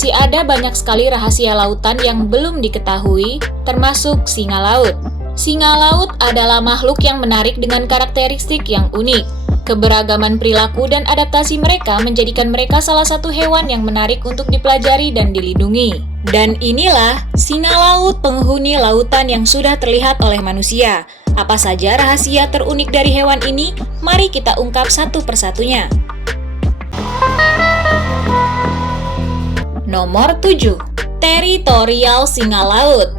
Masih ada banyak sekali rahasia lautan yang belum diketahui, termasuk singa laut. Singa laut adalah makhluk yang menarik dengan karakteristik yang unik. Keberagaman perilaku dan adaptasi mereka menjadikan mereka salah satu hewan yang menarik untuk dipelajari dan dilindungi. Dan inilah singa laut, penghuni lautan yang sudah terlihat oleh manusia. Apa saja rahasia terunik dari hewan ini? Mari kita ungkap satu persatunya. Nomor 7. Teritorial singa laut.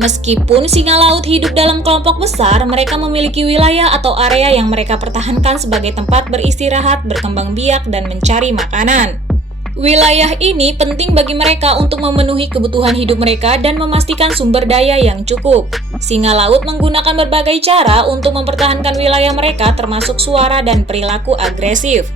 Meskipun singa laut hidup dalam kelompok besar, mereka memiliki wilayah atau area yang mereka pertahankan sebagai tempat beristirahat, berkembang biak, dan mencari makanan. Wilayah ini penting bagi mereka untuk memenuhi kebutuhan hidup mereka dan memastikan sumber daya yang cukup. Singa laut menggunakan berbagai cara untuk mempertahankan wilayah mereka, termasuk suara dan perilaku agresif.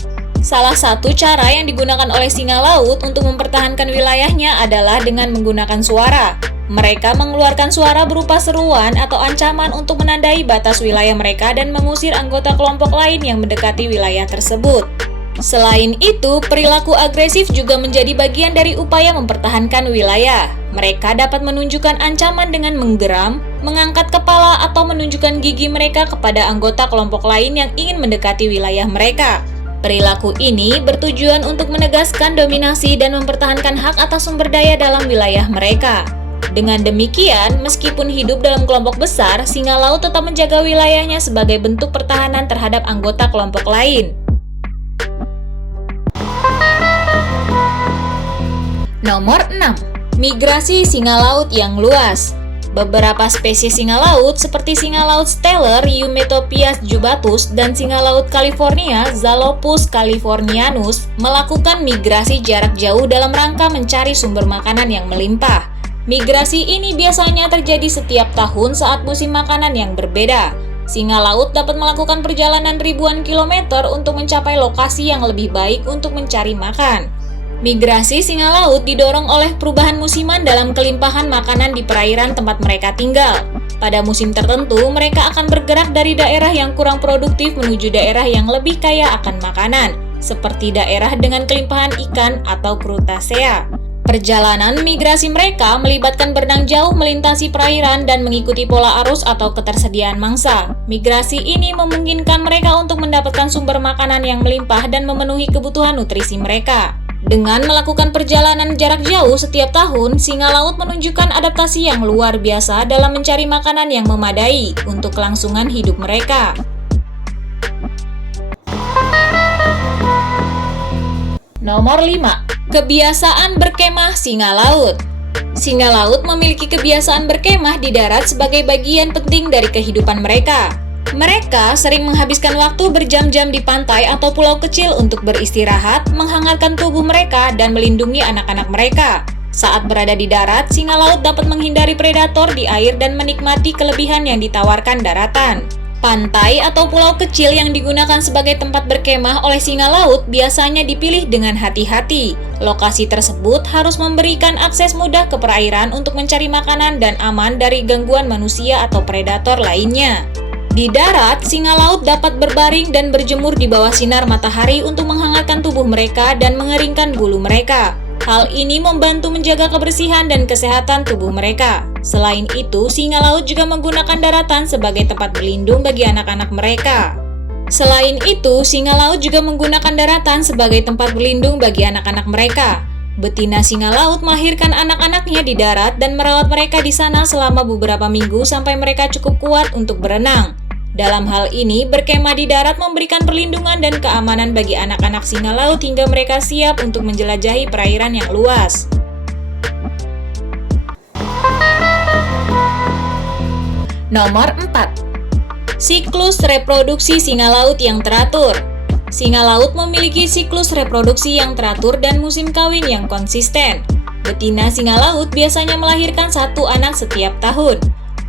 Salah satu cara yang digunakan oleh singa laut untuk mempertahankan wilayahnya adalah dengan menggunakan suara. Mereka mengeluarkan suara berupa seruan atau ancaman untuk menandai batas wilayah mereka dan mengusir anggota kelompok lain yang mendekati wilayah tersebut. Selain itu, perilaku agresif juga menjadi bagian dari upaya mempertahankan wilayah. Mereka dapat menunjukkan ancaman dengan menggeram, mengangkat kepala, atau menunjukkan gigi mereka kepada anggota kelompok lain yang ingin mendekati wilayah mereka. Perilaku ini bertujuan untuk menegaskan dominasi dan mempertahankan hak atas sumber daya dalam wilayah mereka. Dengan demikian, meskipun hidup dalam kelompok besar, singa laut tetap menjaga wilayahnya sebagai bentuk pertahanan terhadap anggota kelompok lain. Nomor 6. Migrasi singa laut yang luas. Beberapa spesies singa laut seperti singa laut Steller Eumetopias jubatus dan singa laut California Zalopus californianus melakukan migrasi jarak jauh dalam rangka mencari sumber makanan yang melimpah. Migrasi ini biasanya terjadi setiap tahun saat musim makanan yang berbeda. Singa laut dapat melakukan perjalanan ribuan kilometer untuk mencapai lokasi yang lebih baik untuk mencari makan. Migrasi singa laut didorong oleh perubahan musiman dalam kelimpahan makanan di perairan tempat mereka tinggal. Pada musim tertentu, mereka akan bergerak dari daerah yang kurang produktif menuju daerah yang lebih kaya akan makanan, seperti daerah dengan kelimpahan ikan atau Crustacea. Perjalanan migrasi mereka melibatkan berenang jauh melintasi perairan dan mengikuti pola arus atau ketersediaan mangsa. Migrasi ini memungkinkan mereka untuk mendapatkan sumber makanan yang melimpah dan memenuhi kebutuhan nutrisi mereka. Dengan melakukan perjalanan jarak jauh setiap tahun, singa laut menunjukkan adaptasi yang luar biasa dalam mencari makanan yang memadai untuk kelangsungan hidup mereka. Nomor 5. Kebiasaan berkemah singa laut. Singa laut memiliki kebiasaan berkemah di darat sebagai bagian penting dari kehidupan mereka. Mereka sering menghabiskan waktu berjam-jam di pantai atau pulau kecil untuk beristirahat, menghangatkan tubuh mereka, dan melindungi anak-anak mereka. Saat berada di darat, singa laut dapat menghindari predator di air dan menikmati kelebihan yang ditawarkan daratan. Pantai atau pulau kecil yang digunakan sebagai tempat berkemah oleh singa laut biasanya dipilih dengan hati-hati. Lokasi tersebut harus memberikan akses mudah ke perairan untuk mencari makanan dan aman dari gangguan manusia atau predator lainnya. Di darat, singa laut dapat berbaring dan berjemur di bawah sinar matahari untuk menghangatkan tubuh mereka dan mengeringkan bulu mereka. Hal ini membantu menjaga kebersihan dan kesehatan tubuh mereka. Selain itu, singa laut juga menggunakan daratan sebagai tempat berlindung bagi anak-anak mereka. Selain itu, singa laut juga menggunakan daratan sebagai tempat berlindung bagi anak-anak mereka. Betina singa laut melahirkan anak-anaknya di darat dan merawat mereka di sana selama beberapa minggu sampai mereka cukup kuat untuk berenang. Dalam hal ini, berkemah di darat memberikan perlindungan dan keamanan bagi anak-anak singa laut hingga mereka siap untuk menjelajahi perairan yang luas. Nomor 4. Siklus reproduksi singa laut yang teratur. Singa laut memiliki siklus reproduksi yang teratur dan musim kawin yang konsisten. Betina singa laut biasanya melahirkan satu anak setiap tahun.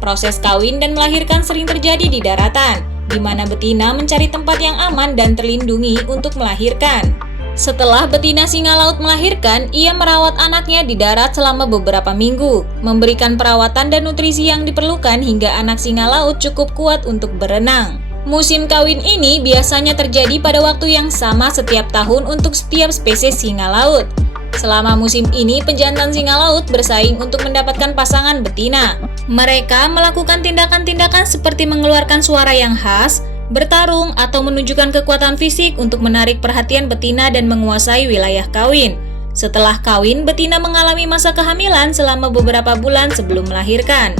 Proses kawin dan melahirkan sering terjadi di daratan, di mana betina mencari tempat yang aman dan terlindungi untuk melahirkan. Setelah betina singa laut melahirkan, ia merawat anaknya di darat selama beberapa minggu, memberikan perawatan dan nutrisi yang diperlukan hingga anak singa laut cukup kuat untuk berenang. Musim kawin ini biasanya terjadi pada waktu yang sama setiap tahun untuk setiap spesies singa laut. Selama musim ini, pejantan singa laut bersaing untuk mendapatkan pasangan betina. Mereka melakukan tindakan-tindakan seperti mengeluarkan suara yang khas, bertarung, atau menunjukkan kekuatan fisik untuk menarik perhatian betina dan menguasai wilayah kawin. Setelah kawin, betina mengalami masa kehamilan selama beberapa bulan sebelum melahirkan.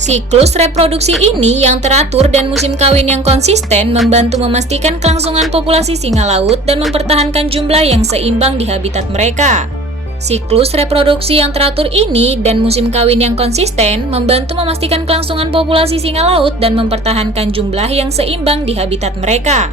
Siklus reproduksi ini yang teratur dan musim kawin yang konsisten membantu memastikan kelangsungan populasi singa laut dan mempertahankan jumlah yang seimbang di habitat mereka. Siklus reproduksi yang teratur ini dan musim kawin yang konsisten membantu memastikan kelangsungan populasi singa laut dan mempertahankan jumlah yang seimbang di habitat mereka.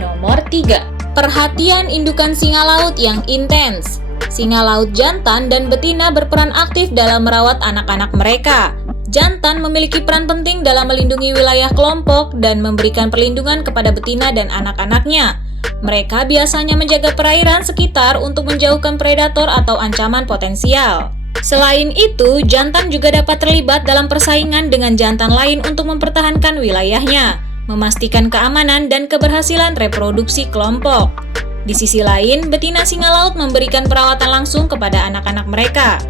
Nomor 3. Perhatian indukan singa laut yang intens. Singa laut jantan dan betina berperan aktif dalam merawat anak-anak mereka. Jantan memiliki peran penting dalam melindungi wilayah kelompok dan memberikan perlindungan kepada betina dan anak-anaknya. Mereka biasanya menjaga perairan sekitar untuk menjauhkan predator atau ancaman potensial. Selain itu, jantan juga dapat terlibat dalam persaingan dengan jantan lain untuk mempertahankan wilayahnya, memastikan keamanan dan keberhasilan reproduksi kelompok. Di sisi lain, betina singa laut memberikan perawatan langsung kepada anak-anak mereka.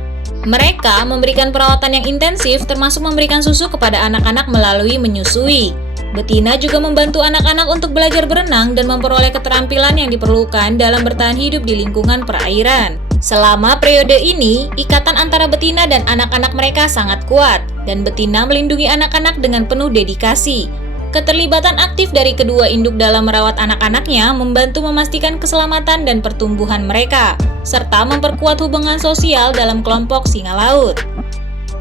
Mereka memberikan perawatan yang intensif termasuk memberikan susu kepada anak-anak melalui menyusui. Betina juga membantu anak-anak untuk belajar berenang dan memperoleh keterampilan yang diperlukan dalam bertahan hidup di lingkungan perairan. Selama periode ini, ikatan antara betina dan anak-anak mereka sangat kuat, dan betina melindungi anak-anak dengan penuh dedikasi. Keterlibatan aktif dari kedua induk dalam merawat anak-anaknya membantu memastikan keselamatan dan pertumbuhan mereka, serta memperkuat hubungan sosial dalam kelompok singa laut.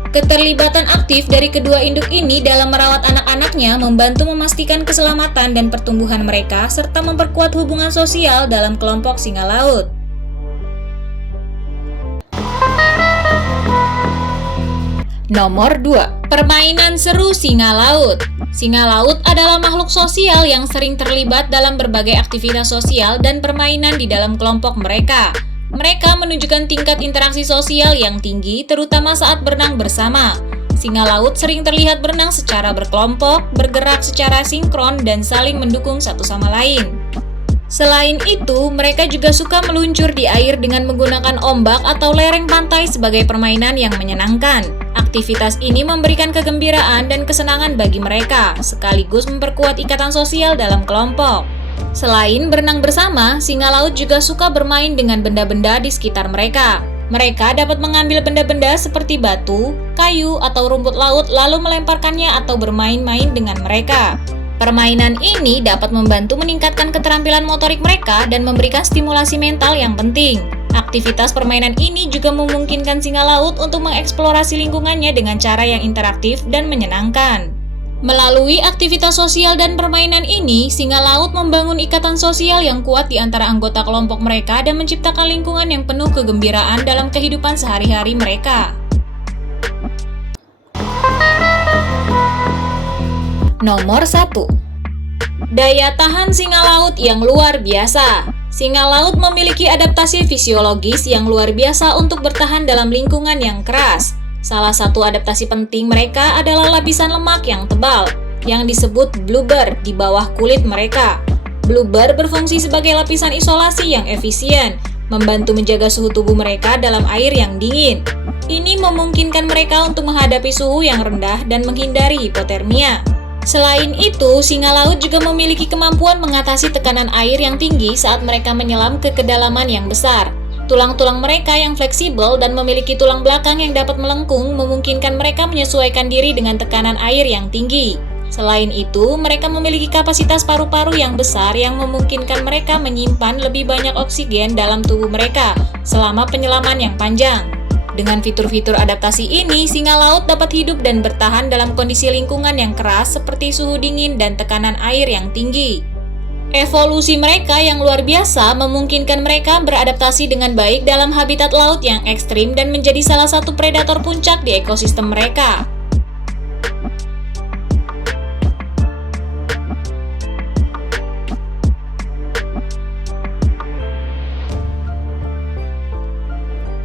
Keterlibatan aktif dari kedua induk ini dalam merawat anak-anaknya membantu memastikan keselamatan dan pertumbuhan mereka, serta memperkuat hubungan sosial dalam kelompok singa laut. Nomor 2. Permainan seru singa laut. Singa laut adalah makhluk sosial yang sering terlibat dalam berbagai aktivitas sosial dan permainan di dalam kelompok mereka. Mereka menunjukkan tingkat interaksi sosial yang tinggi, terutama saat berenang bersama. Singa laut sering terlihat berenang secara berkelompok, bergerak secara sinkron, dan saling mendukung satu sama lain. Selain itu, mereka juga suka meluncur di air dengan menggunakan ombak atau lereng pantai sebagai permainan yang menyenangkan. Aktivitas ini memberikan kegembiraan dan kesenangan bagi mereka, sekaligus memperkuat ikatan sosial dalam kelompok. Selain berenang bersama, singa laut juga suka bermain dengan benda-benda di sekitar mereka. Mereka dapat mengambil benda-benda seperti batu, kayu, atau rumput laut lalu melemparkannya atau bermain-main dengan mereka. Permainan ini dapat membantu meningkatkan keterampilan motorik mereka dan memberikan stimulasi mental yang penting. Aktivitas permainan ini juga memungkinkan singa laut untuk mengeksplorasi lingkungannya dengan cara yang interaktif dan menyenangkan. Melalui aktivitas sosial dan permainan ini, singa laut membangun ikatan sosial yang kuat di antara anggota kelompok mereka dan menciptakan lingkungan yang penuh kegembiraan dalam kehidupan sehari-hari mereka. Nomor 1. Daya tahan singa laut yang luar biasa. Singa laut memiliki adaptasi fisiologis yang luar biasa untuk bertahan dalam lingkungan yang keras. Salah satu adaptasi penting mereka adalah lapisan lemak yang tebal, yang disebut blubber di bawah kulit mereka. Blubber berfungsi sebagai lapisan isolasi yang efisien, membantu menjaga suhu tubuh mereka dalam air yang dingin. Ini memungkinkan mereka untuk menghadapi suhu yang rendah dan menghindari hipotermia. Selain itu, singa laut juga memiliki kemampuan mengatasi tekanan air yang tinggi saat mereka menyelam ke kedalaman yang besar. Tulang-tulang mereka yang fleksibel dan memiliki tulang belakang yang dapat melengkung memungkinkan mereka menyesuaikan diri dengan tekanan air yang tinggi. Selain itu, mereka memiliki kapasitas paru-paru yang besar yang memungkinkan mereka menyimpan lebih banyak oksigen dalam tubuh mereka selama penyelaman yang panjang. Dengan fitur-fitur adaptasi ini, singa laut dapat hidup dan bertahan dalam kondisi lingkungan yang keras seperti suhu dingin dan tekanan air yang tinggi. Evolusi mereka yang luar biasa memungkinkan mereka beradaptasi dengan baik dalam habitat laut yang ekstrim dan menjadi salah satu predator puncak di ekosistem mereka.